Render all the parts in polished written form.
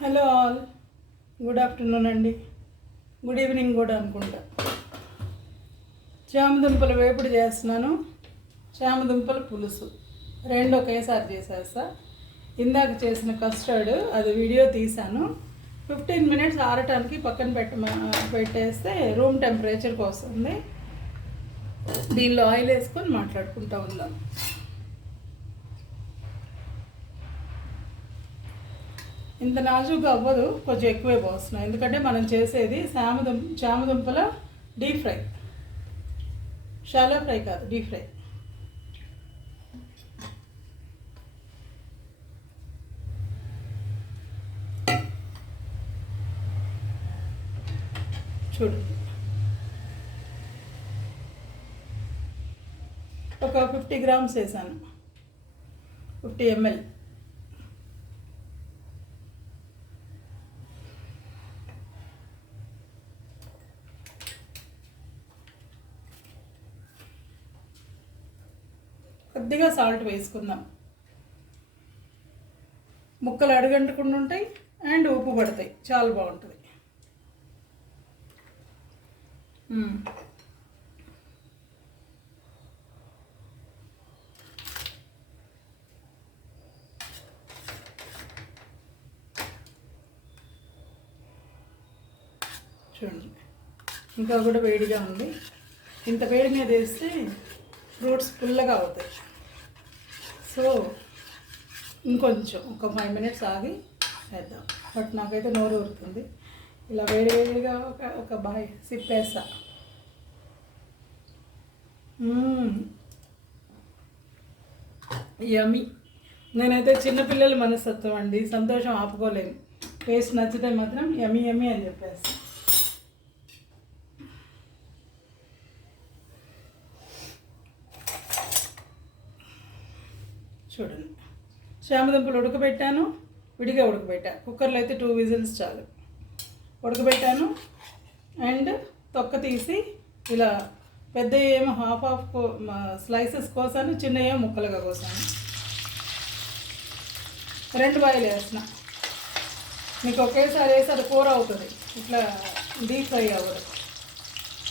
Hello all, good afternoon అండి. Good evening కూడా అనుకుంటా. చామదుంపల వేపుడు చేస్తున్నాను, చామదుంపల పులుసు రెండు ఒకేసారి చేసేస్తా. ఇందాక చేసిన కస్టర్డ్ అది వీడియో తీసాను. 15 మినిట్స్ ఆరటానికి పక్కన పెట్టేస్తే రూమ్ టెంపరేచర్కి వస్తుంది. దీనిలో ఆయిల్ వేసుకొని మాట్లాడుకుంటూ ఉందాం. ఇంత నాజుగా అవ్వదు, కొంచెం ఎక్కువే పోస్తున్నాం ఎందుకంటే మనం చేసేది చామదుంపల డీప్ ఫ్రై, షాలో ఫ్రై కాదు, డీప్ ఫ్రై. చూడు, ఒక 50 గ్రామ్స్ వేసాను, 50 ml. కొద్దిగా సాల్ట్ వేసుకుందాం, ముక్కలు అడుగంటకుండా ఉంటాయి అండ్ ఉప్పు పడతాయి, చాలా బాగుంటుంది. చూడండి, ఇంకా కూడా వేడిగా ఉంది. ఇంత వేడి మీద వేస్తే ఫ్రూట్స్ పుల్లగా అవుతాయి. సో ఇంకొంచెం ఒక 5 మినిట్స్ ఆగి వేద్దాం. బట్ నాకైతే నోరు ఊరుతుంది. ఇలా వేడిగా ఒక బాయ్ సిప్పేస్తా. యమ్మీ. నేనైతే చిన్నపిల్లల మనస్తత్వం అండి, సంతోషం ఆపుకోలేము. టేస్ట్ నచ్చితే మాత్రం యమ్మీ యమ్మీ అని చెప్పేస్తా. చూడండి, చామదుంపలు ఉడకబెట్టాను, విడిగా ఉడకబెట్టా. కుక్కర్లో అయితే 2 విజిల్స్ చాలు. ఉడకబెట్టాను అండ్ తొక్క తీసి ఇలా పెద్ద ఏమో హాఫ్ స్లైసెస్ కోసాను, చిన్న ఏమో ముక్కలుగా కోసాను. 2 బాయిల్ వేసిన. మీకు ఒకేసారి వేసి అది కూర అవుతుంది, ఇట్లా డీప్ ఫ్రై అవ్వదు.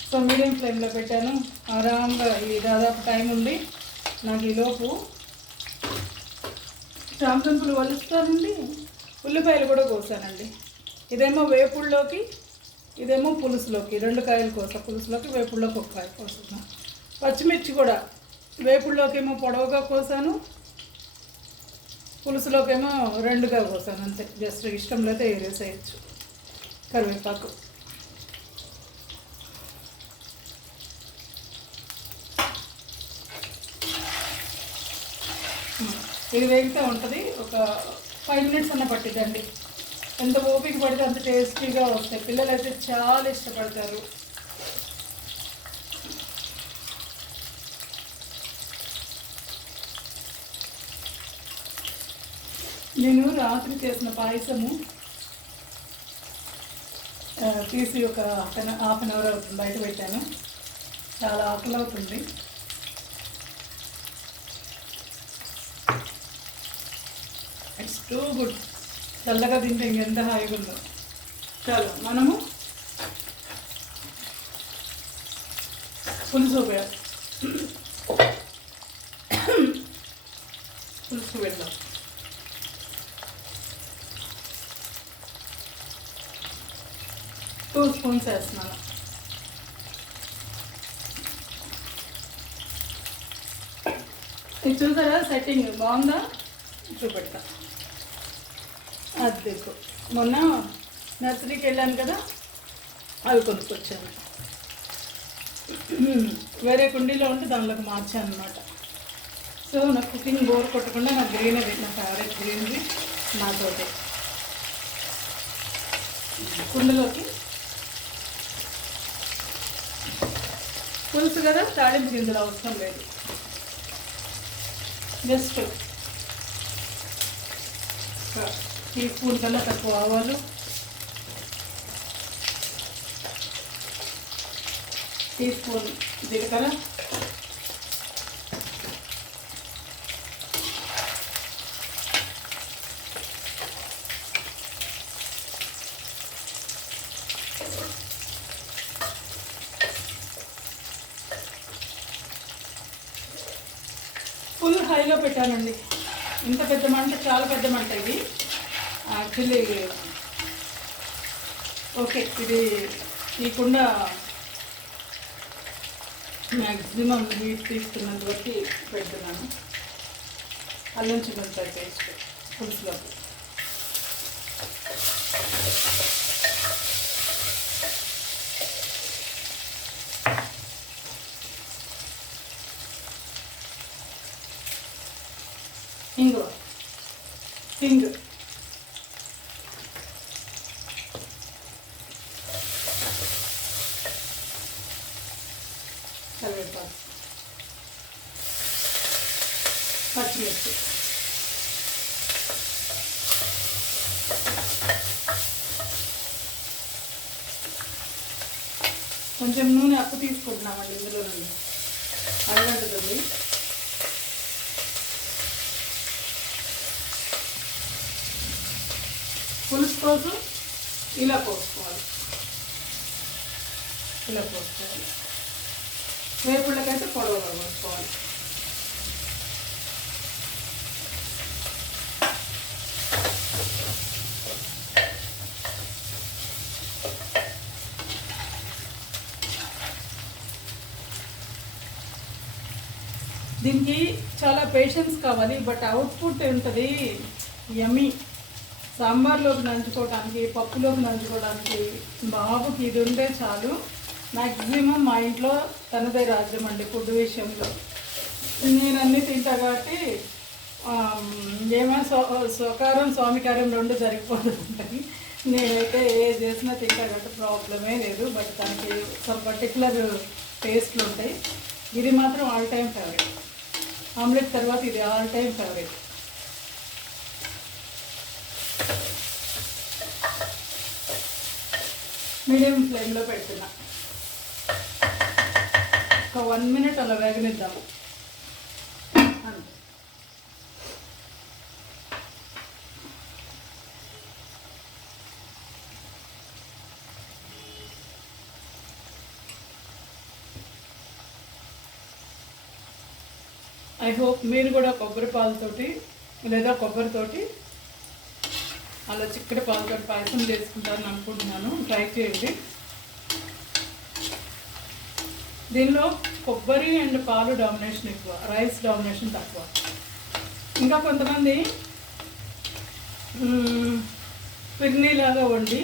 సో మీడియం ఫ్లేమ్లో పెట్టాను. ఆరాంగా ఈ దాదాపు టైం ఉంది నాకు. ఈలోపు చామదుంపలు వలుస్తానండి, ఉల్లిపాయలు కూడా కోసానండి. ఇదేమో వేపుడులోకి, ఇదేమో పులుసులోకి. 2 కాయలు కోసా, పులుసులోకి వేపుడులోకి 1 కాయ కోసుకున్నాను. పచ్చిమిర్చి కూడా వేపుడులోకేమో పొడవుగా కోసాను, పులుసులోకేమో 2గా కోసాను, అంతే. జస్ట్ ఇష్టం లేకపోతే వేసేయచ్చు. కరివేపాకు, ఇది వేగితే ఉంటుంది. ఒక 5 మినిట్స్ అన్న పట్టిద్దండి. ఎంత ఓపిక పడితే అంత టేస్టీగా వస్తాయి. పిల్లలు అయితే చాలా ఇష్టపడతారు. నేను రాత్రి చేసిన పాయసము తీసి ఒక హాఫ్ అన్ అవర్ అవుతుంది బయట పెట్టాను. చాలా ఆకలి అవుతుంది. It's too good. చల్లగా తింటే ఇంకెంత హాయిగా ఉందో. చాలు, మనము పులుసు వెళ్దాం. 2 స్పూన్స్ వేస్తున్నాను. ఇది చూసారా, సెట్టింగ్ బాగుందా? చూపెడతా. అది మొన్న నర్సరీకి వెళ్ళాను కదా, అవి కొనుక్కొచ్చాను. వేరే కుండీలో ఉంటే దానిలోకి మార్చాను అనమాట. సో నాకు కుకింగ్ బోర్ కొట్టకుండా నాకు గ్రీనరీ, నా ఫేవరెట్ గ్రీనరీ నాతోటి. కుండలోకి పులుసు కదా, తాళింపు గింజలు అవసరం లేదు. జస్ట్ టీ స్పూన్ కన్నా తక్కువ ఆవాలు, టీ స్పూన్ జీలకర్ర, హైలో పెట్టానండి. ఇంత పెద్ద మంట, చాలా పెద్ద మంట ఇది యాక్చువల్లీ. ఓకే, ఇది ఈ కుండ మ్యాక్సిమం హీట్ తీసుకున్నంత వరకు పెడుతున్నాను. అల్లం చిన్నపాయ పేస్ట్ పులుసులోకి. ఇంగువ, హింగ్, కరివేపాకు, పచ్చిమిర్చి, కొంచెం నూనె అప్పు తీసుకుంటున్నామండి ఇందులో నుండి, అడగంటుంది. పులుసు కోసం ఇలా పోసుకోవాలి, ఇలా పోసుకోవాలి. వేపుళ్ళకైతే పొడవుగా పోసుకోవాలి. దీనికి చాలా పేషెన్స్ కావాలి, బట్ అవుట్పుట్ ఉంటుంది యమ్మీ. సాంబార్లోకి నంచుకోవడానికి, పప్పులోకి నంచుకోవడానికి బాబుకి ఇది ఉంటే చాలు. మ్యాక్సిమం మా ఇంట్లో తనదే రాజ్యం అండి ఫుడ్ విషయంలో. నేను అన్నీ తింటా కాబట్టి ఏమైనా స్వకారం స్వామికారం రెండు జరిగిపోతుంటాయి. నేనైతే ఏ చేసినా తింటా కాబట్టి ప్రాబ్లమే లేదు. బట్ దానికి సమ్ పర్టికులర్ టేస్ట్లు ఉంటాయి. ఇది మాత్రం ఆల్ టైమ్ ఫేవరెట్. ఆమ్లెట్ తర్వాత ఇది ఆల్ టైమ్ ఫేవరెట్. మీడియం ఫ్లేమ్లో పెడుతున్నా. ఒక 1 minute అలా వేగనిద్దాము అంతే. ఐ హోప్ మీరు కూడా కొబ్బరి పాలతోటి లేదా కొబ్బరితోటి అలా చిక్కటి పాలతో పాయసం చేసుకుంటారని అనుకుంటున్నాను. ట్రై చేయండి. దీనిలో కొబ్బరి అండ్ పాలు డామినేషన్ ఎక్కువ, రైస్ డామినేషన్ తక్కువ. ఇంకా కొంతమంది పిర్నీలాగా వండి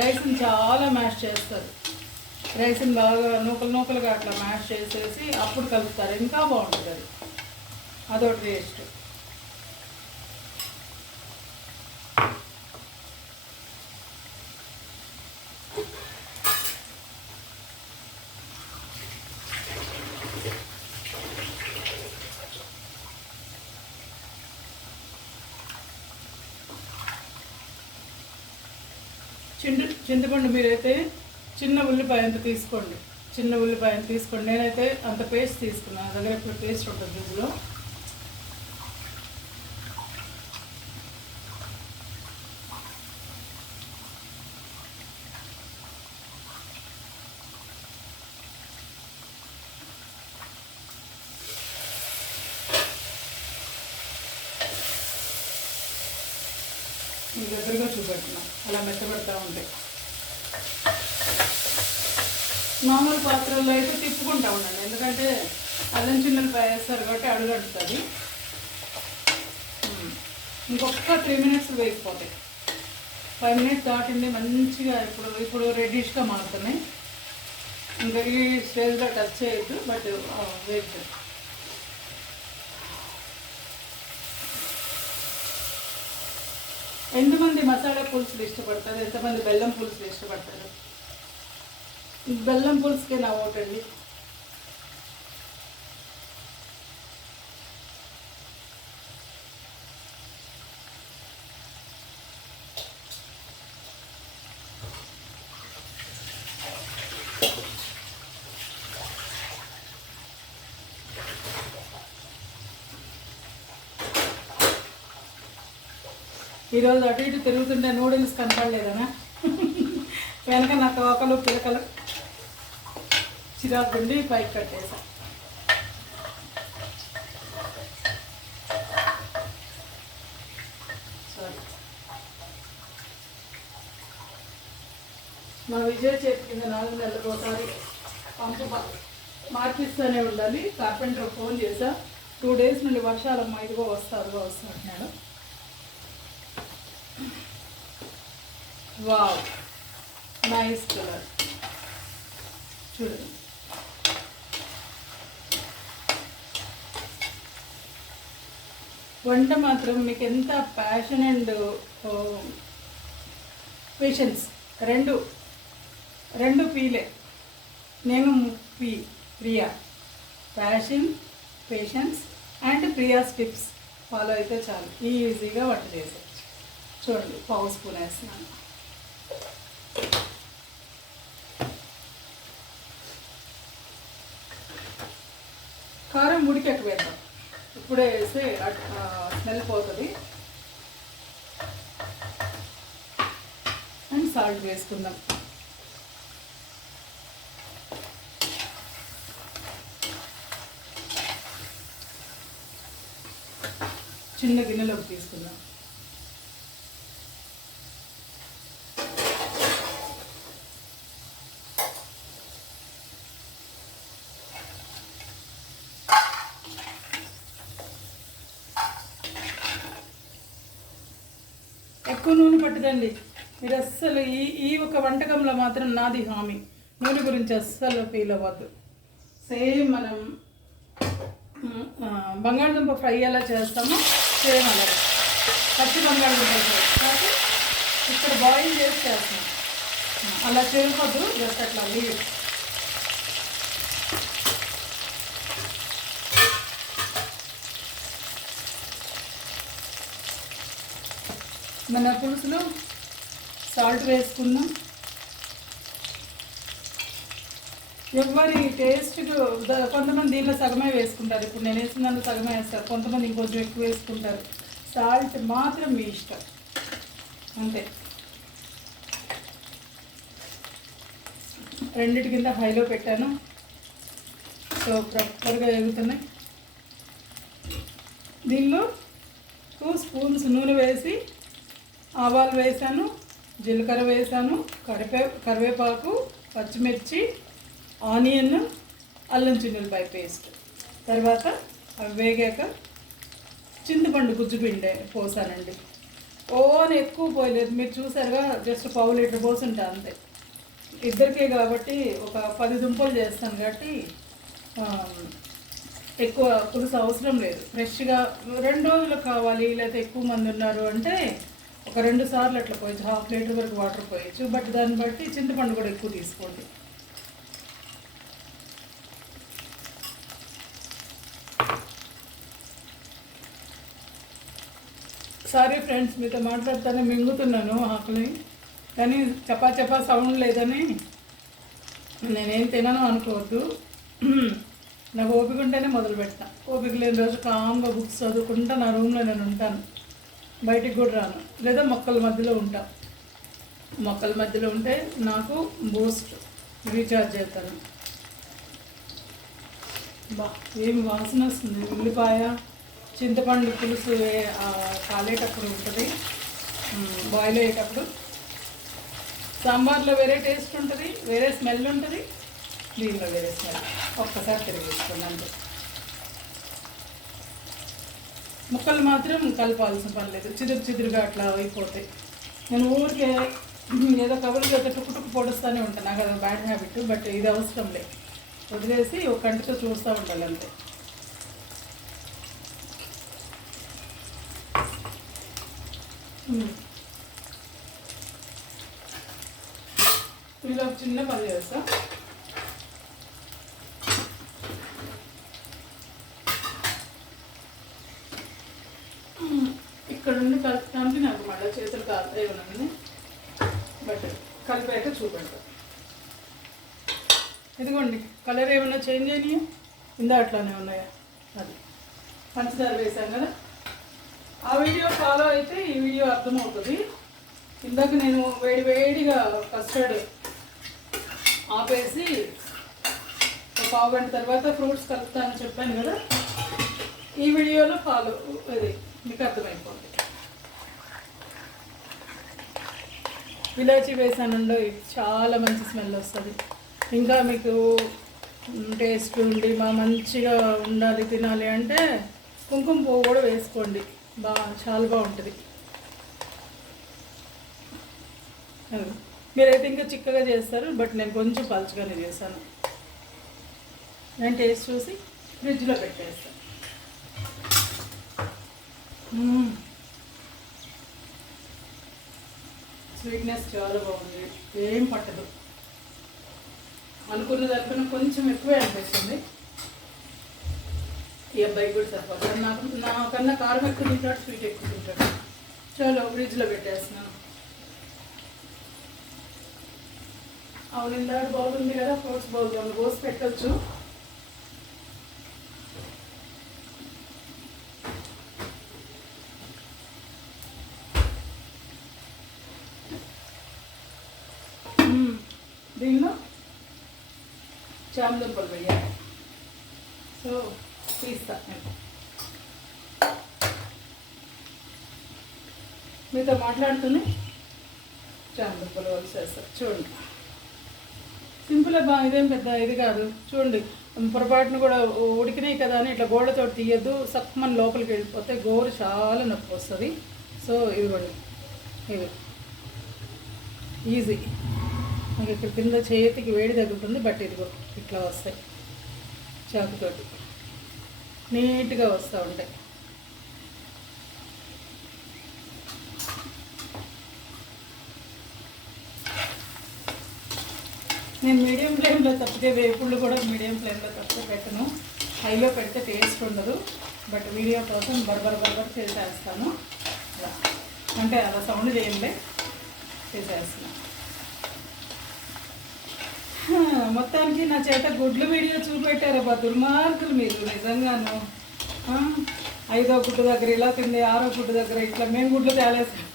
రైస్ని చాలా మ్యాష్ చేస్తారు. రైస్ని బాగా నూకలుగా అట్లా మ్యాష్ చేసేసి అప్పుడు కలుపుతారు. ఇంకా బాగుంటుంది అది, అదొకటి టేస్ట్. చింతపండు మీరైతే చిన్న ఉల్లిపాయ తీసుకోండి. నేనైతే అంత పేస్ట్ తీసుకున్నాను. నా దగ్గర ఇప్పుడు పేస్ట్ ఉంటుంది ఇందులో. మీ దగ్గరగా చూపెడుతున్నాం, అలా మెత్తబెడతా ఉంటాయి. మామూలు పాత్రల్లో అయితే తిప్పుకుంటా ఉండండి, ఎందుకంటే అల్లం చిన్నపాయ వేస్తారు కాబట్టి అడుగడుతుంది. ఇంకొక 3 minutes వేగిపోతాయి. 5 minutes దాటింది మంచిగా. ఇప్పుడు రెడ్డిష్గా మారుతున్నాయి. ఇంకా ఈ స్టేజ్లో టచ్ చేయొద్దు, బట్ వేగుతుంది. ఎంతమంది మసాలా పులుసులు ఇష్టపడతారు, ఎంతమంది బెల్లం పులుసులు ఇష్టపడతారు? బెల్లం పులుసుకే నా ఓటండి. ఈరోజు అటు ఇటు తిరుగుతుంటే నూడిల్స్ కనపడలేదనా? వెనక నా తోకలు పిలకలు చిరాకు ఉండి పైకి కట్టేసా. మా విజయ్ చేతి కింద 4 నెలలకు ఒకసారి పంపు మార్పిస్తూనే ఉండాలి. కార్పెంటర్ ఫోన్ చేశా, 2 డేస్ నుండి వర్షాలమ్మ ఇదిగో వస్తా అంటున్నాడు. వావ్, నైస్ కలర్ చూడండి. వంట మాత్రం మీకు ఎంత ప్యాషన్ అండ్ పేషెన్స్ రెండు పీలే. నేను Priya, passion, patience and Priya's tips follow అయితే చాలు, ఈజీగా వంట చేసేయచ్చు. చూడండి, పావు స్పూన్ వేస్తున్నాను. కారం ఉడికెక్క వేద్దాం, ఇప్పుడే వేసి స్మెల్ పోతుంది. అండ్ సాల్ట్ వేసుకుందాం. చిన్న గిన్నెలోకి తీసుకుందాం. ఎక్కువ నూనె పట్టదండి. మీరు అస్సలు ఈ ఒక వంటకంలో మాత్రం నాది హామీ, నూనె గురించి అస్సలు ఫీల్ అవ్వద్దు. సేమ్ మనం బంగాళదుంప ఫ్రై ఎలా చేస్తామో సేమ్ అలాగే పచ్చి బంగాళదుంప ఫ్రై కాబట్టి ఇక్కడ బాయిల్ చేసి చేస్తాం. అలా చేయకూడదు, జస్ట్ అట్లా లీవ్. మన పులుసులో సాల్ట్ వేసుకుందాం. ఎవరి టేస్ట్కి కొంతమంది దీనిలో సగమే వేసుకుంటారు. ఇప్పుడు నేను వేసిన సగమే వేస్తారు, కొంతమంది ఇంకొంచెం ఎక్కువ వేసుకుంటారు. సాల్ట్ మాత్రం మీ ఇష్టం అంతే. రెండిటి కింద హైలో పెట్టాను, సో ప్రాపర్గా ఎగుతున్నాయి. దీనిలో 2 స్పూన్స్ నూనె వేసి ఆవాలు వేసాను, జీలకర్ర వేసాను, కరివేపాకు, పచ్చిమిర్చి, ఆనియన్, అల్లం చిన్నులపాయ పేస్ట్. తర్వాత అవి వేగాక చింతపండు గుజ్జుపిండి పోసానండి. ఓన్ ఎక్కువ పోయలేదు, మీరు చూసారుగా, జస్ట్ 1/2 లీటర్ పోసుంటా అంతే. ఇద్దరికే కాబట్టి ఒక 10 దుంపలు చేస్తాను కాబట్టి ఎక్కువ పులుసు అవసరం లేదు. ఫ్రెష్గా 2 రోజులకు కావాలి, లేకపోతే ఎక్కువ మంది ఉన్నారు అంటే ఒక 2 సార్లు అట్లా పోయచ్చు, 1/2 లీటర్ వరకు వాటర్ పోయచ్చు. బట్ దాన్ని బట్టి చింతపండు కూడా ఎక్కువ తీసుకోండి. సారీ ఫ్రెండ్స్, మీతో మాట్లాడుతానే మింగుతున్నాను ఆకలి, కానీ చపా సౌండ్ లేదని నేనేం తినను అనుకోవద్దు. నాకు ఓపిక ఉంటేనే మొదలు పెడతా. ఓపిక లేని రోజు కామ్గా బుక్స్ చదువుకుంటా నా రూమ్లో నేను ఉంటాను, బయటికి కూడా రాను, లేదా మొక్కల మధ్యలో ఉంటా. మొక్కల మధ్యలో ఉంటే నాకు బూస్ట్ రీఛార్జ్ చేస్తాను. ఏం వాసన వస్తుంది. ఉల్లిపాయ చింతపండు పులుసు కాలేటప్పుడు ఉంటుంది, బాయిల్ అయ్యేటప్పుడు. సాంబార్లో వేరే టేస్ట్ ఉంటుంది, వేరే స్మెల్ ఉంటుంది, దీనిలో వేరే స్మెల్. ఒక్కసారి తిరిగిస్తుంది అంతే. ముక్కలు మాత్రం కలపాల్సిన పని లేదు, చిదురుగా అట్లా అయిపోతాయి. నేను ఊరికే ఏదో కబుర్లు అయితే టుక్కు పొడుస్తూనే ఉంటాను, నాకు అది బ్యాడ్ హ్యాబిట్. బట్ ఇది అవసరం లేదు, వదిలేసి ఒక కంటితో చూస్తూ ఉండాలి అంతే. ఇలా చిన్న పని చేస్తా. ఇక్కడ నుండి కలపడానికి నాకు మళ్ళీ చేతులు కాలుతాయి ఉన్నది, బట్ కలిపాక చూపెడతా. ఇదిగోండి, కలర్ ఏమన్నా చేంజ్ అయినాయా? అట్లానే ఉన్నాయా? అది పంచదార వేసాం కదా, ఆ వీడియో ఫాలో అయితే ఈ వీడియో అర్థమవుతుంది. ఇందాక నేను వేడిగా కస్టర్డ్ ఆపేసి ఒక 1/2 గంట తర్వాత ఫ్రూట్స్ కలుపుతానని చెప్పాను కదా, ఈ వీడియోలో ఫాలో ఇది మీకు అర్థమైపోతుంది. ఇలాచి వేసానంలో చాలా మంచి స్మెల్ వస్తుంది. ఇంకా మీకు టేస్ట్ ఉండి మంచిగా ఉండాలి తినాలి అంటే కుంకుమ పువ్వు కూడా వేసుకోండి, చాలా బాగుంటుంది. మీరైతే ఇంకా చిక్కగా చేస్తారు, బట్ నేను కొంచెం పలుచగానే చేశాను. నేను టేస్ట్ చూసి ఫ్రిడ్జ్లో పెట్టేస్తాను. స్వీట్నెస్ చాలా బాగుంది, ఏం పట్టదు. అనుకున్న దానికన్నా కొంచెం ఎక్కువే అనిపిస్తుంది. ఈ అబ్బాయి కూడా సరిపోతుంది. నాకన్నా కారం ఎక్కువ తింటాడు, స్వీట్ ఎక్కువ తింటాడు. చాలా ఫ్రిడ్జ్లో పెట్టేస్తున్నాను. అవును, ఇందాక బాగుంది కదా, ఫ్రూట్స్ బౌల్ కోసి పెట్టచ్చు. దీనిలో చామదుంపలు వేయాలి. సో తీస్తా నేను మీతో మాట్లాడుతూనే చామదుంపలు వలిసేస్తా. చూడండి, సింపుల్గా ఇదేం పెద్ద ఇది కాదు. చూడండి, పొరపాటును కూడా ఉడికినాయి కదా అని ఇట్లా గోడతో తీయద్దు, సక్కమని లోపలికి వెళ్ళిపోతే గోరు చాలా నొప్పి వస్తుంది. సో ఇదిగోండి, ఇది ఈజీ. మీకు ఇక్కడ కింద చేతికి వేడి తగ్గుతుంది, బట్ ఇదిగో ఇట్లా వస్తాయి. చాకుతోటి నీట్గా వస్తూ ఉంటాయి. నేను మీడియం ఫ్లేమ్లో తప్పితే వేపుళ్ళు కూడా మీడియం ఫ్లేమ్లో తప్పితే పెట్టను. హైలో పెడితే టేస్ట్ ఉండదు. బట్ వీడియో కోసం బర్బర్ చేసేస్తాను. అంటే అలా సౌండ్ చేయండి, చేసేస్తున్నాను. మొత్తానికి నా చేత గుడ్లు వీడియో చూపెట్టారు అబ్బా, దుర్మార్గులు మీరు నిజంగాను. 5వ గుడ్డు దగ్గర ఇలా తింది, 6వ గుడ్డు దగ్గర ఇట్లా మేము గుడ్లు తేలేసాం.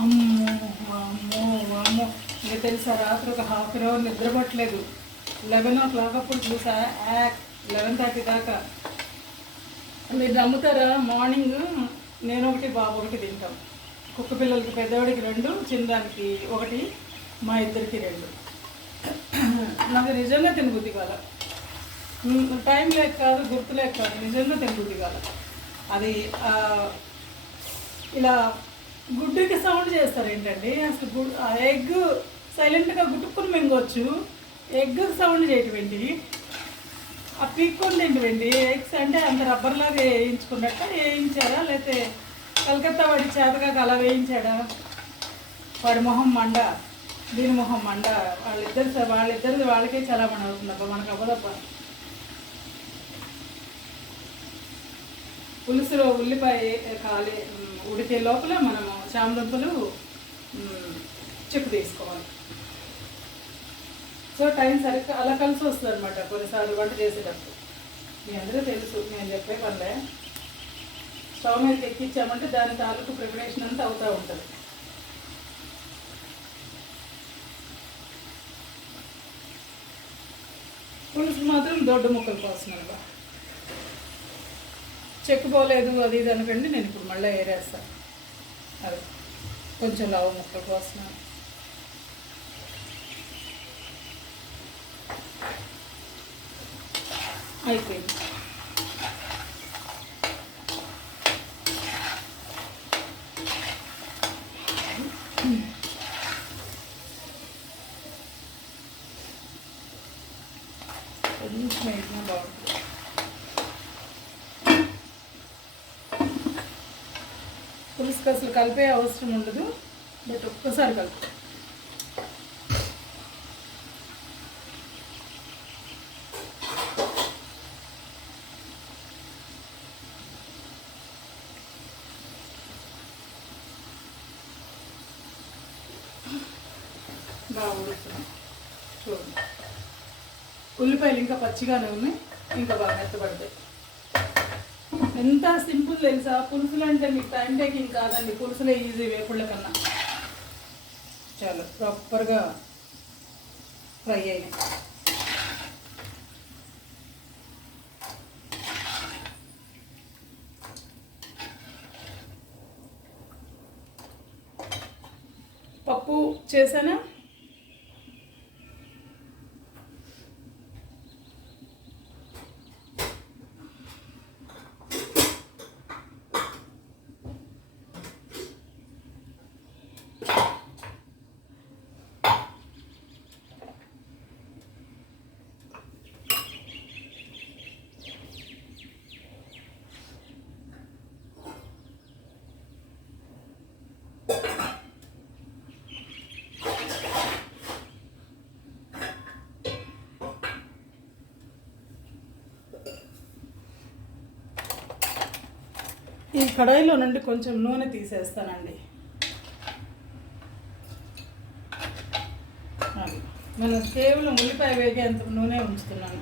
అమ్మో అమ్మో అమ్మో. ఇంకా తెలుసా, రాత్రి ఒక హాఫ్ అన్ అవర్ నిద్రపట్టలేదు. 11 o'clock అప్పుడు చూసా, 11:30 దాకా. మీరు నమ్ముతారా, మార్నింగ్ నేను ఒకటి బాబు ఒకటి తింటాం. కుక్క పిల్లలకి పెద్దవాడికి 2, చిన్నదానికి 1, మా ఇద్దరికి 2. నాకు నిజంగా తినబుద్ధి కాల. టైం లేక కాదు, గుర్తు లేక కాదు, నిజంగా తినబుద్ధి కాల. అది ఇలా గుడ్డుకి సౌండ్ చేస్తారు ఏంటండి అసలు. ఎగ్ సైలెంట్గా గుట్టుకుని మింగొచ్చు, ఎగ్ సౌండ్ చేయటం ఏంటి, ఆ పీక్కొని తింటండి. ఎగ్స్ అంటే అంత రబ్బర్లాగా వేయించుకున్నట్ట వేయించారా, లేకపోతే కలకత్తా వాడి చేతగా అలా వేయించాడా? వాడి మొహం మండ, దీని మొహం మండ. వాళ్ళిద్దరిది వాళ్ళకే చాలా మన అవుతుందబ్బా, మనకు అవ్వదబ్బా. పులుసులో ఉల్లిపాయ ఉడికే లోపల మనము చామదుంపలు చెక్కు తీసుకోవాలి. సో టైం సరిగ్గా అలా కలిసి వస్తుంది అనమాట కొన్నిసార్లు వంట చేసేటప్పుడు. మీ అందరూ తెలుసు, నేను చెప్పే పనిలే. స్టవ్ మీద ఎక్కించామంటే దాని తాలూకు ప్రిపరేషన్ అంతా అవుతూ ఉంటుంది. పులుసు మాత్రం దొడ్డ ముక్కలు కోస్తున్నాను. చెక్కుపోలేదు అది ఇది అనకండి, నేను ఇప్పుడు మళ్ళీ ఏరేస్తాను. అది కొంచెం లావు ముక్కలు కోస్తున్నాను. అయిపోయింది. కొంచెం వేసినా బాగుంటుంది. పులుసుకి అసలు కలిపే అవసరం ఉండదు, బట్ ఒక్కసారి కలుపు. బాగా ఉడుకుతుంది. చూడండి, ఉల్లిపాయలు ఇంకా పచ్చిగానే ఉన్నాయి, ఇంకా బాగా మెత్తబడతాయి. ఎంత సింపుల్ తెలుసా, పులుసులు అంటే మీకు టైం టేకింగ్ కాదండి. పులుసులే ఈజీ వేపుళ్ళ కన్నా. చాలా ప్రాపర్గా ఫ్రై అయినాయి. చేశానా? ఈ కడాయిలో నుండి కొంచెం నూనె తీసేస్తానండి. నేను కేవలం ఉల్లిపాయ వేగేంత నూనె ఉంచుతున్నాను.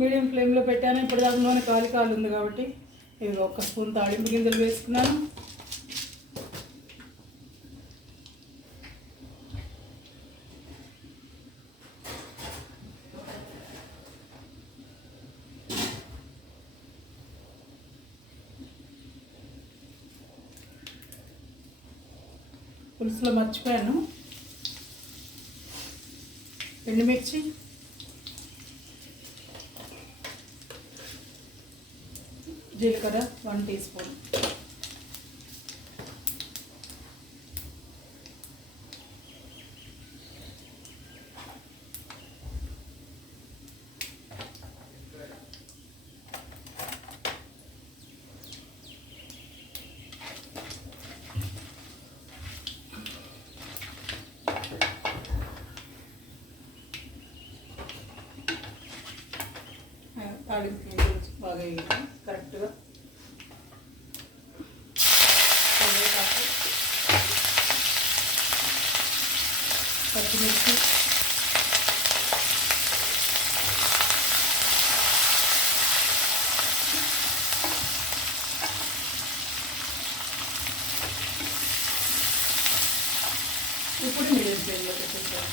మీడియం ఫ్లేమ్లో పెట్టాను. ఇప్పుడు దాకా నూనె కాలు ఉంది కాబట్టి ఇది 1 స్పూన్ తాళింపు గింజలు వేసుకున్నాను. పులుసులో మర్చిపోయాను ఎండుమిర్చి, జీలకర్ర 1 టీ స్పూన్, తాలింపు బాగా కరెక్ట్గా పచ్చిమిర్చి, ఇప్పుడు మీడియం ఫ్లేమ్లో పెట్టేసాను.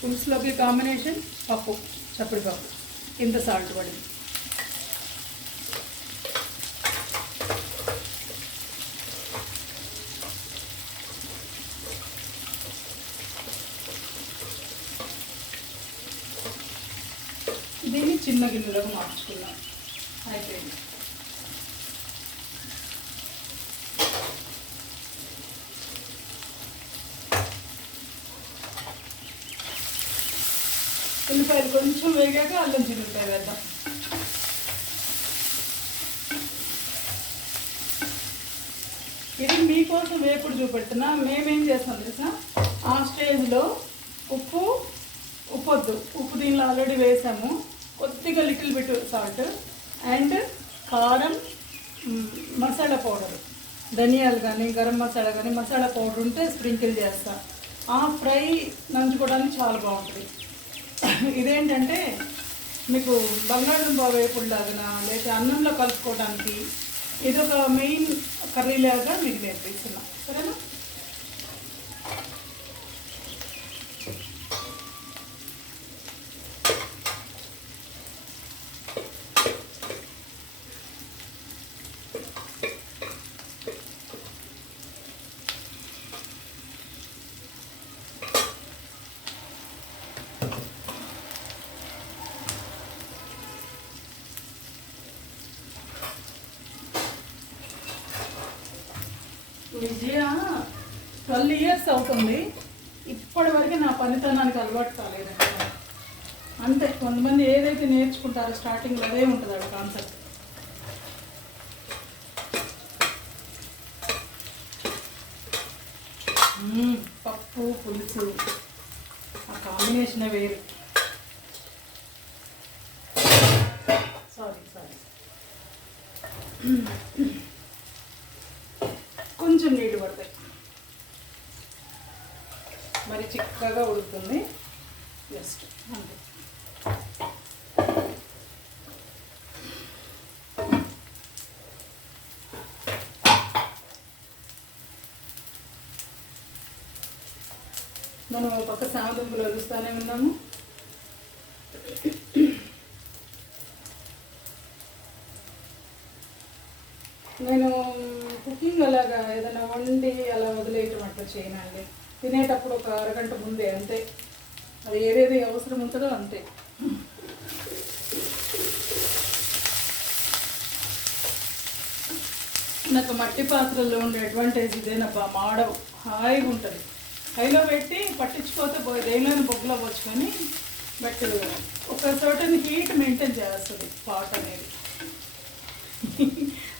పులుసులోకి కాంబినేషన్ పప్పు, చప్పడి పప్పు, ఇంత సాల్ట్ పడింది. దీన్ని చిన్న గిన్నెలోకి మార్చుకున్నాం. అయిపోయింది. ఉల్లిపాయలు కొంచెం వేగాక అల్లం చిల్లిపాయ వేద్దాం. ఇది మీకోసం వేపుడు చూపెడుతున్నా. మేమేం చేస్తాం తెలుసా, ఆ స్టేజ్లో ఉప్పు దీనిలో ఆల్రెడీ వేసాము. కొద్దిగా లిటిల్ బిట్ సాల్ట్ అండ్ కారం, మసాలా పౌడర్, ధనియాలు కానీ గరం మసాలా కానీ మసాలా పౌడర్ ఉంటే స్ప్రింకిల్ చేస్తా. ఆ ఫ్రై నంచుకోవడానికి చాలా బాగుంటుంది. ఇదేంటంటే మీకు బంగాళదుంప వేపుడులాగా లేదా అన్నంలో కలుపుకోవడానికి ఇదొక మెయిన్ కర్రీ లాగా మీకు నేర్పిస్తున్నా. సరేనా? విజయ 12 years అవుతుంది. ఇప్పటి వరకు నా పనితనానికి అలవాటు కాలేదండి. అంతే, కొంతమంది ఏదైతే నేర్చుకుంటారో స్టార్టింగ్లో అదే ఉంటుంది ఆ కాన్సెప్ట్. పులుసు ఆ కాంబినేషన్ వేరు. సారీ కొంచెం నీళ్ళు పడతాయి, మరి చిక్కగా ఉడుకుతుంది. జస్ట్ అంతే. మనం ఒక పక్క సామదుంపలు వలుస్తూనే ఉన్నాము. నేను కుకింగ్ అలాగా ఏదైనా వండి అలా వదిలేయటం అట్లా చేయనండి. తినేటప్పుడు ఒక అరగంట ముందే అంతే. అది ఏదేది అవసరం ఉంటుందో అంతే. నాకు మట్టి పాత్రల్లో ఉండే అడ్వాంటేజ్ ఇదేనబ్బా, మాడవు, హాయిగా ఉంటుంది. హైలో పెట్టి పట్టించుకోతే దేనిలోని బొగ్గులో వచ్చుకొని, బట్ ఒక సర్టన్ హీట్ మెయింటైన్ చేస్తుంది పాట్ అనేది.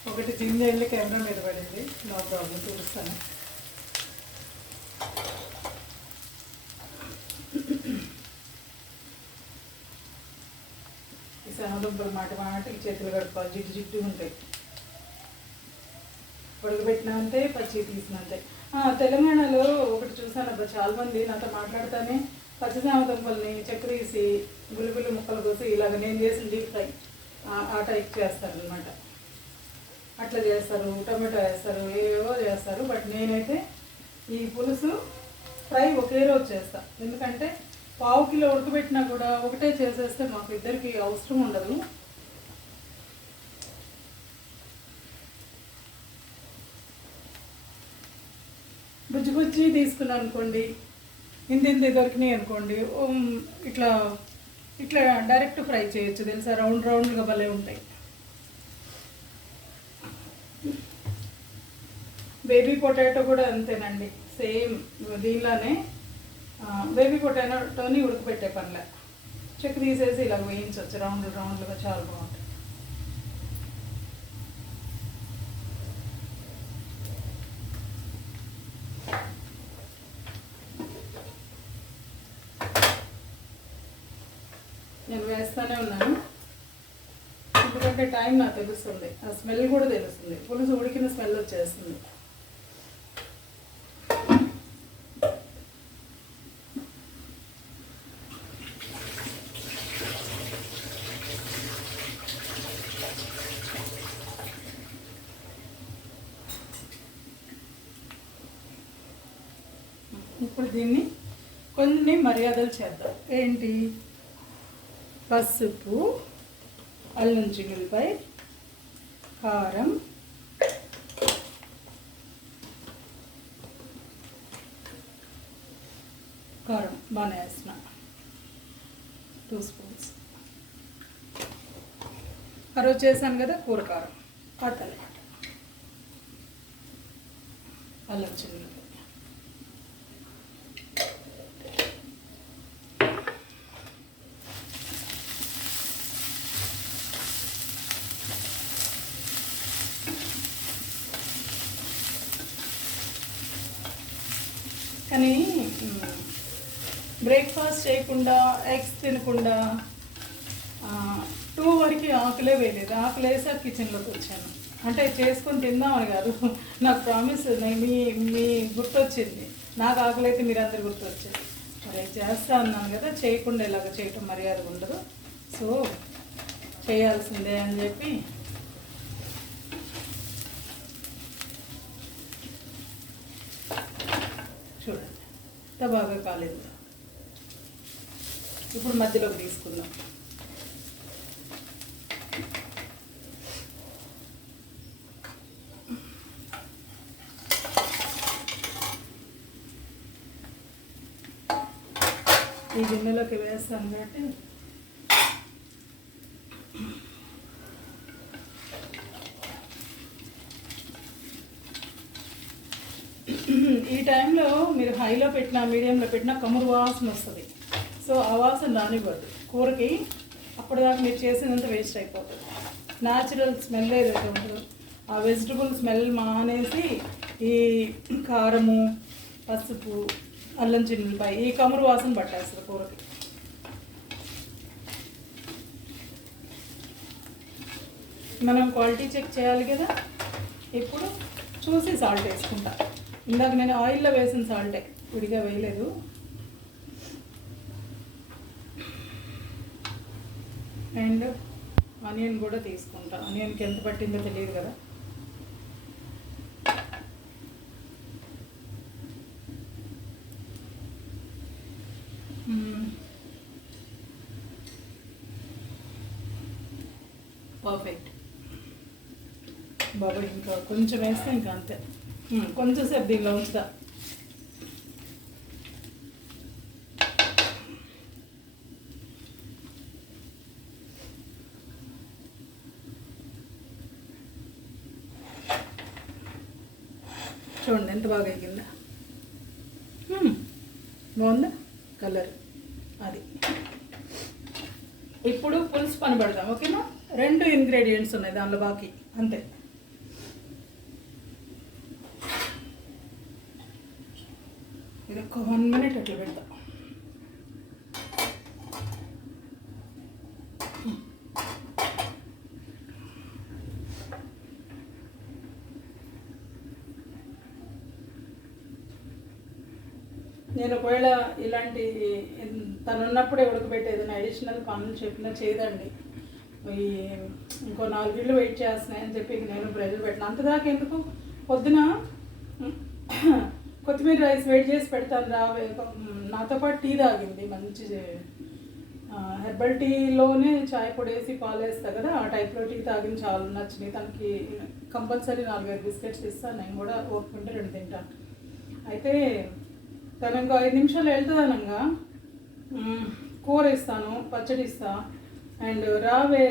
ఒకటి జింజర్లు కెమెరా మీద పడింది, నో ప్రాబ్లం, చూపిస్తాను. ఈ సామదుంపలు మాటికి చేతులు కడుక్కోవాలి, జిడ్డు జిడ్డు ఉంటాయి. ఉడకబెట్టిన అంతే, పచ్చి తీసినంతే. తెలంగాణలో ఒకటి చూసాను అబ్బా, చాలా మంది నాతో మాట్లాడుతానే పచ్చి సామదుంపల్ని చక్కెర తీసి గులిగులి ముక్కలు కోసి ఇలాగ నేను చేసిన డీప్ ఫ్రై ఆ టైప్ చేస్తారు అనమాట. అట్లా చేస్తారు, టొమాటో వేస్తారు, ఏవేవో చేస్తారు. బట్ నేనైతే ఈ పులుసు ఫ్రై ఒకే రోజు చేస్తాను. ఎందుకంటే 1/2 కిలో ఉడకబెట్టినా కూడా ఒకటే చేసేస్తే మాకు ఇద్దరికి అవసరం ఉండదు. బుజ్జి తీసుకున్నాను అనుకోండి, ఇంత దొరికినాయి అనుకోండి, ఇట్లా ఇట్లా డైరెక్ట్ ఫ్రై చేయొచ్చు తెలుసా, రౌండ్గా భలే ఉంటాయి. బేబీ పొటాటో కూడా అంతేనండి, సేమ్ దీనిలానే బేబీ పొటాటోని ఉడకపెట్టే పనిలే, చెక్క తీసేసి ఇలా వేయించవచ్చు రౌండ్లుగా, చాలా బాగుంటుంది. నేను వేస్తూనే ఉన్నాను, ఎందుకంటే టైం నాకు తెలుస్తుంది, ఆ స్మెల్ కూడా తెలుస్తుంది, పులుసు ఉడికిన స్మెల్ వచ్చేస్తుంది. ఇప్పుడు దీన్ని కొన్ని మర్యాదలు చేద్దాం. ఏంటి? పసుపు, అల్లం చిగురుపై, కారం, బాగానే వేసిన 2 స్పూన్స్. ఆ రోజు చేశాను కదా కూర కారం, అదనమాట. అల్లం చిగురుపై కానీ బ్రేక్ఫాస్ట్ చేయకుండా, ఎగ్స్ తినకుండా 2 వరకు ఆకులే వేయలేదు. ఆకులు వేసాక కిచెన్లోకి వచ్చాను. అంటే చేసుకొని తిందామని కాదు, నాకు ప్రామిస్, మీ గుర్తొచ్చింది. నాకు ఆకులైతే మీరందరూ గుర్తొచ్చింది. మరి చేస్తా అన్నాను కదా, చేయకుండా ఇలాగ చేయటం మర్యాద ఉండదు, సో చేయాల్సిందే అని చెప్పి చూడండి ఎంత బాగా కాలేదు. ఇప్పుడు మధ్యలోకి తీసుకుందాం. ఈ గిన్నెలోకి వేస్తాను కాబట్టి ఈ టైంలో మీరు హైలో పెట్టినా, మీడియంలో పెట్టినా కమురు వాసన వస్తుంది. సో ఆ వాసన రానివ్వద్దు కూరకి. అప్పటిదాకా మీరు చేసినంత వేస్ట్ అయిపోతుంది. న్యాచురల్ స్మెల్ ఏదైతే ఉంటుందో ఆ వెజిటబుల్ స్మెల్ మానేసి ఈ కారము, పసుపు, అల్లం చిన్నులపాయ, ఈ కమురు వాసన పట్టేస్తుంది కూరకి. మనం క్వాలిటీ చెక్ చేయాలి కదా. ఇప్పుడు చూసి సాల్ట్ వేసుకుంటా. ఇందాక నేను ఆయిల్లో వేసిన సాల్టే, విడిగా వేయలేదు. అండ్ ఆనియన్ కూడా తీసుకుంటా. ఆనియన్కి ఎంత పట్టిందో తెలియదు కదా. పర్ఫెక్ట్ బాబా. ఇంకా కొంచెం వేస్తే ఇంకా అంతే. కొంచెం సేపు దీనిలో ఉంచుదా. చూడండి ఎంత బాగా ఎగిందా. బాగుందా కలర్ అది. ఇప్పుడు పులుసు పని పెడదాం, ఓకేనా. 2 ఇంగ్రీడియంట్స్ ఉన్నాయి దానిలో, బాకీ అంతే. ఇది ఒక 1 మినిట్ అట్లా పెడతాం. నేను ఒకవేళ ఇలాంటి తను ఉన్నప్పుడే ఉడకబెట్టేది, అడిషనల్ పనులు చెప్పినా చేయదండి. ఈ ఇంకో 4 ఇళ్ళు వెయిట్ చేస్తున్నాయని చెప్పి నేను ప్రెజర్ పెట్టిన. అంతదాకా ఎందుకు, పొద్దున కొత్తిమీర రైస్ వెయిట్ చేసి పెడతాను రావే. నాతో పాటు టీ తాగింది, మంచి హెర్బల్ టీలోనే చాయ్ పొడి వేసి పాలు వేస్తా కదా, ఆ టైప్లో టీ తాగింది, చాలా నచ్చినాయి. తనకి కంపల్సరీ 4-5 బిస్కెట్స్ ఇస్తాను, నేను కూడా ఓపుకుంటే 2 తింటాను. అయితే తను ఇంకో 5 నిమిషాలు వెళ్తుంది అనగా కూర ఇస్తాను, పచ్చడి ఇస్తా. అండ్ రావే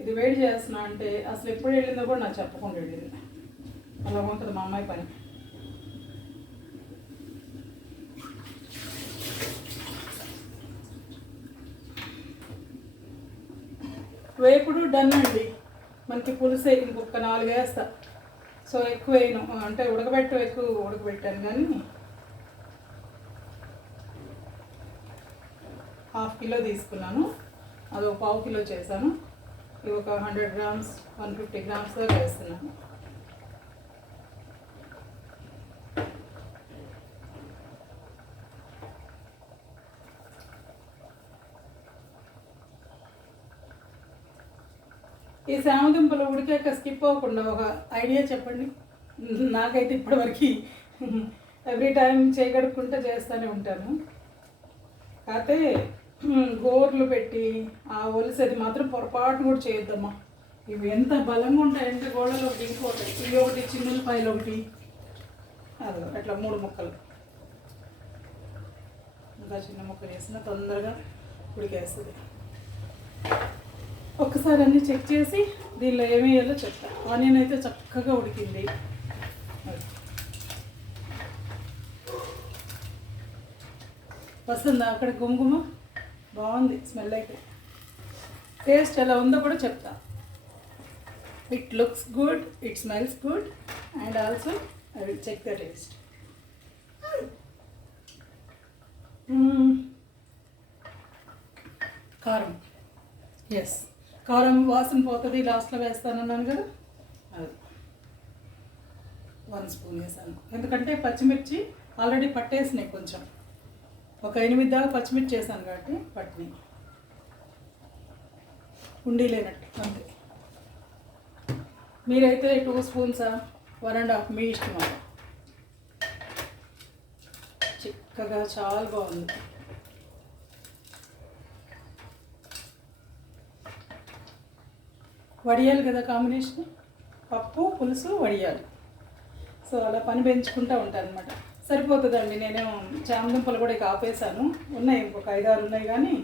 ఇది వేడి చేస్తున్నా అంటే అసలు ఎప్పుడు వెళ్ళిందో కూడా నాకు చెప్పకుండా వెళ్ళింది. అలా ఉంటుంది మా అమ్మాయి పని. వేపుడు డన్ అండి. మనకి పులుసు ఇంకొక 4 వేస్తా. సో ఎక్కువ వేయను, అంటే ఎక్కువ ఉడకబెట్టాను కానీ 1/2 కిలో తీసుకున్నాను. అది ఒక 1/4 కిలో చేశాను. ఇవి ఒక 100 గ్రామ్స్ 150 గ్రామ్స్ దాకా వేస్తున్నాను. ఈ శామదుంపలు ఉడికాక స్కిప్ అవ్వకుండా ఒక ఐడియా చెప్పండి. నాకైతే ఇప్పటివరకు ఎవ్రీ టైం చేయగడుక్కుంటే చేస్తూనే ఉంటాను. కాకపోతే గోర్లు పెట్టి ఆ ఒలిసేది మాత్రం పొరపాటు కూడా చేయొద్దమ్మా. ఇవి ఎంత బలంగా ఉంటాయంటే గోడలో ఒకటి, ఇంకోటి, ఇవి ఒకటి, చిన్నులపాయలు ఒకటి, అది అట్లా 3 ముక్కలు. ఇంకా చిన్న ముక్కలు వేసిన తొందరగా ఉడికేస్తుంది. ఒక్కసారి అన్నీ చెక్ చేసి దీనిలో ఏమి వేయాలో చెప్తా. ఆనియన్ అయితే చక్కగా ఉడికింది. వస్తుందా అక్కడ గుమగుమ? బాగుంది స్మెల్. అయితే టేస్ట్ ఎలా ఉందో కూడా చెప్తా. It looks good, it smells good, and also I will check the taste. కారం, ఎస్, కారం వాసన పోతుంది, లాస్ట్లో వేస్తానన్నాను కదా, అది 1 స్పూన్ వేసాను. ఎందుకంటే పచ్చిమిర్చి ఆల్రెడీ పట్టేసినాయి, కొంచెం ఒక 8 దాకా పచ్చిమిర్చి వేసాను కాబట్టి పట్టినాయి, ఉండి లేనట్టు అంతే. మీరైతే 2 స్పూన్సా 1.5 మీ ఇష్టం. అలా చిక్కగా చాలా బాగుంది. వడియాలు కదా కాంబినేషన్, పప్పు పులుసు వడియాలు. సో అలా పని పెంచుకుంటూ ఉంటాను అనమాట. సరిపోతుందండి. నేను చామదుంపలు కూడా ఇక ఆపేసాను, ఉన్నాయి ఇంకొక 5-6 ఉన్నాయి కానీ,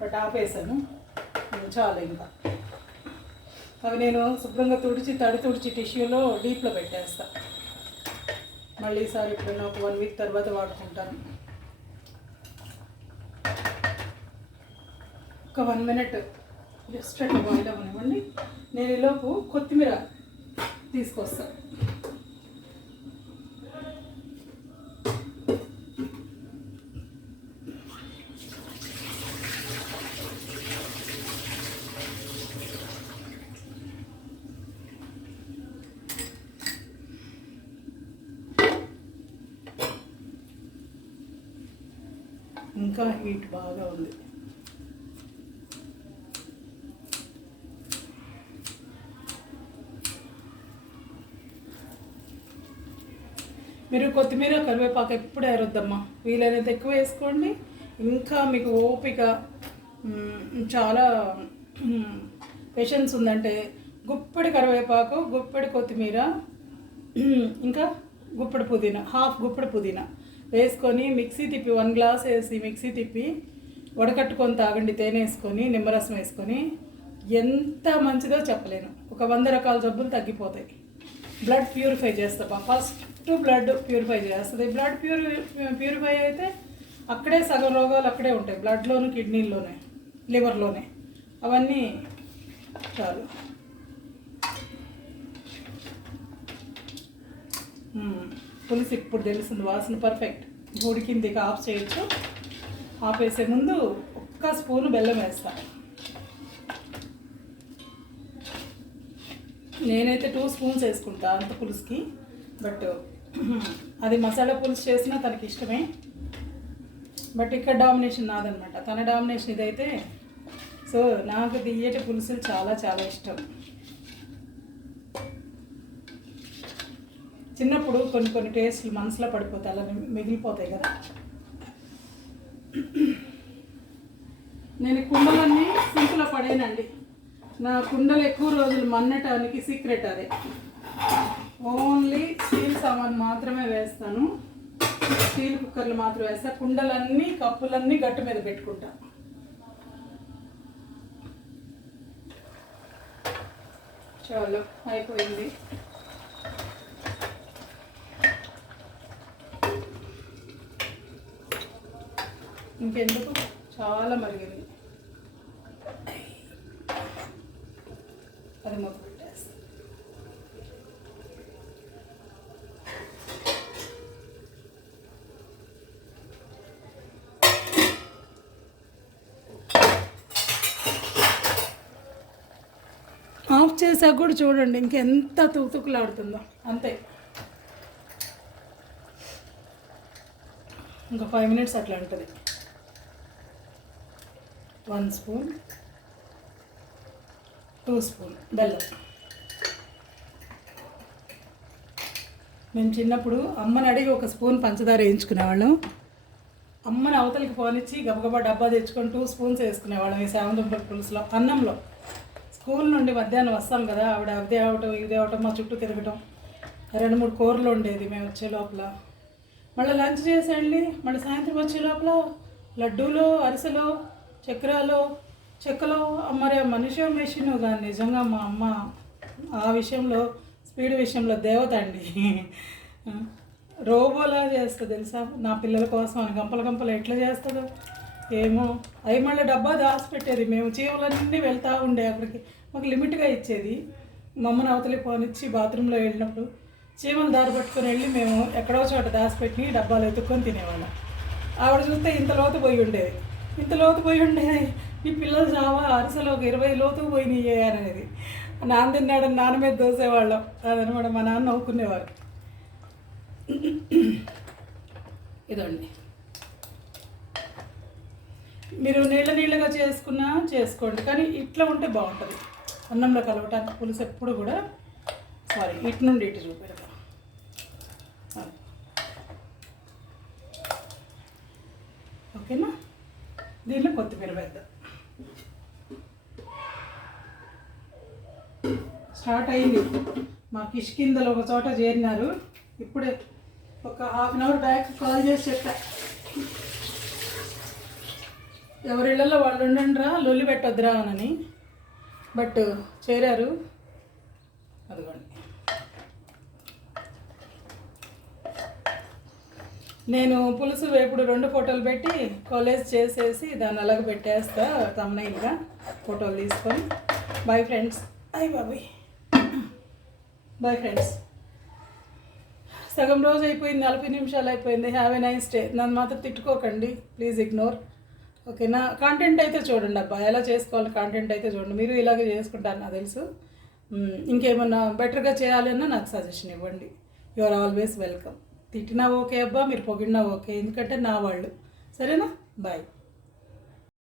బట్ ఆపేసాను చాలా. ఇంకా అవి నేను శుభ్రంగా తడి తుడిచి టిష్యూలో డీప్లో పెట్టేస్తా. మళ్ళీ ఈసారి ఎప్పుడైనా ఒక 1 వీక్ తర్వాత వాడుకుంటాను. ఒక 1 మినిట్ జస్ట్ అట్లా బాయిల్ అవ్వనివ్వండి. నేను ఈలోపు కొత్తిమీర తీసుకొస్తాను. ఇంకా హీట్ బాగా ఉంది. మీరు కొత్తిమీర కరివేపాకు ఎప్పుడు ఏరొద్దమ్మా, వీలైనంత ఎక్కువ వేసుకోండి. ఇంకా మీకు ఓపిక చాలా పేషెన్స్ ఉందంటే గుప్పెడి కరివేపాకు, గుప్పెడి కొత్తిమీర, ఇంకా గుప్పెడి పుదీనా, హాఫ్ గుప్పెడి పుదీనా వేసుకొని మిక్సీ తిప్పి 1 గ్లాస్ వేసి మిక్సీ తిప్పి వడకట్టుకొని తాగండి. తేనె వేసుకొని నిమ్మరసం వేసుకొని ఎంత మంచిదో చెప్పలేను. ఒక 100 రకాల జబ్బులు తగ్గిపోతాయి. బ్లడ్ ప్యూరిఫై చేస్తా. ఫస్ట్ బ్లడ్ ప్యూరిఫై చేస్తుంది. బ్లడ్ ప్యూరిఫై అయితే అక్కడే సగం రోగాలు అక్కడే ఉంటాయి, బ్లడ్లోను, కిడ్నీల్లోనే, లివర్లోనే. అవన్నీ చాలు. పులుసు ఇప్పుడు తెలుస్తుంది, వాసన పర్ఫెక్ట్. ఉడికింది, ఆఫ్ చేయొచ్చు. ఆఫ్ వేసే ముందు 1 స్పూను బెల్లం వేస్తా. నేనైతే 2 స్పూన్స్ వేసుకుంటా అంత పులుసుకి. బట్ అది మసాలా పులుసు చేసినా తనకి ఇష్టమే. బట్ ఇక్కడ డామినేషన్ నాదనమాట, తన డామినేషన్ ఇదైతే. సో నాకు తియ్యటి పులుసులు చాలా చాలా ఇష్టం. చిన్నప్పుడు కొన్ని టేస్ట్లు మనసులో పడిపోతాయి, అలా మిగిలిపోతాయి కదా. నేను కుండలన్నీ సింకులో పడేనండి. నా కుండలు ఎక్కువ రోజులు మన్నటానికి సీక్రెట్ అదే. ఓన్లీ స్టీల్ సామాన్ మాత్రమే వేస్తాను, స్టీల్ కుక్కర్లు మాత్రం వేస్తా. కుండలన్నీ, కప్పులన్నీ గట్టు మీద పెట్టుకుంటా. చాలు, అయిపోయింది. ఇంకెందుకు, చాలా మరిగింది. అది మొదలు పెట్టేస్తా. ఆఫ్ చేసాక కూడా చూడండి ఇంకెంత తుకుతుకులాడుతుందో. అంతే, ఇంకా 5 మినిట్స్ అట్లా ఉంటుంది. 1 స్పూన్, 2 స్పూన్ బెల్లం. మేము చిన్నప్పుడు అమ్మని అడిగి 1 స్పూన్ పంచదార వేయించుకునేవాళ్ళం. అమ్మని అవతలికి పోనిచ్చి గబగబా డబ్బా తెచ్చుకొని 2 స్పూన్స్ వేసుకునేవాళ్ళం ఈ శామదుంపల పులుసులో, అన్నంలో. స్కూల్ నుండి మధ్యాహ్నం వస్తాం కదా, ఆవిడ అదే అవటం ఇదే అవటం, మా చుట్టూ తిరగటం. 2-3 కూరలు ఉండేది మేము వచ్చే లోపల. మళ్ళీ లంచ్ చేసేయండి, మళ్ళీ సాయంత్రం వచ్చే లోపల లడ్డూలు, అరిసెలు, చక్రాలు, చెక్కలు. మరి మనిషి మెషిన్ కానీ నిజంగా మా అమ్మ ఆ విషయంలో, స్పీడ్ విషయంలో దేవత అండి. రోబోలా చేస్తుంది తెలుసా, నా పిల్లల కోసం అని గంపలు ఎట్లా చేస్తుందో ఏమో. అవి మళ్ళీ డబ్బా దాచిపెట్టేది. మేము చీమలన్నీ వెళ్తూ ఉండే అక్కడికి, మాకు లిమిట్గా ఇచ్చేది. మా అమ్మని అవతలి పోనిచ్చి బాత్రూంలో వెళ్ళినప్పుడు చీమలు దారి పట్టుకొని వెళ్ళి మేము ఎక్కడో చోట దాచిపెట్టి డబ్బాలు ఎత్తుక్కొని తినేవాళ్ళం. ఆవిడ చూస్తే ఇంత లోతు పోయి ఉండేది, ఈ పిల్లలు చావా అరసలు ఒక 20 లోతుకు పోయినాయి అనేది. నాన్న తిన్నాడని నాన్న మీద దోసేవాళ్ళం. అదనమాట, మా నాన్న నవ్వుకునేవారు. ఇదండి, మీరు నీళ్ళగా చేసుకున్నా చేసుకోండి, కానీ ఇట్లా ఉంటే బాగుంటుంది అన్నంలో కలవటానికి. పులుసు ఎప్పుడు కూడా ఇటు నుండి ఇటు చూపెడతాం. ఓకేనా, దీనిలో కొత్తిమీర వేద్దాం. స్టార్ట్ అయింది. మా కిష్కిందలు ఒక చోట చేరినారు. ఇప్పుడే ఒక ½ గంట బ్యాక్ కాల్ చేసి చెప్పా, ఎవరిళ్ళల్లో వాళ్ళు ఉండండిరా, లొల్లి పెట్టొద్దురా అని. బట్ చేరారు. అదిగోండి, నేను పులుసు వేపుడు 2 ఫోటోలు పెట్టి కాలేజ్ చేసేసి దాన్ని అలాగ పెట్టేస్తా తమ్నైల్గా ఫోటోలు తీసుకొని. Boy friends. Boy friends. సగం రోజు అయిపోయింది, 40 నిమిషాలు అయిపోయింది. Have a nice day. నన్ను మాత్రం తిట్టుకోకండి, ప్లీజ్ ఇగ్నోర్. ఓకేనా, కాంటెంట్ అయితే చూడండి అబ్బా, ఎలా చేసుకోవాలి కాంటెంట్ అయితే చూడండి. మీరు ఇలాగే చేసుకుంటారు నాకు తెలుసు. ఇంకేమన్నా బెటర్గా చేయాలన్నా నాకు సజెషన్ ఇవ్వండి. You are always welcome. తిట్టినా ఓకే అబ్బా, మీరు పొగిడినా ఓకే, ఎందుకంటే నా వాళ్ళు. సరేనా? బాయ్.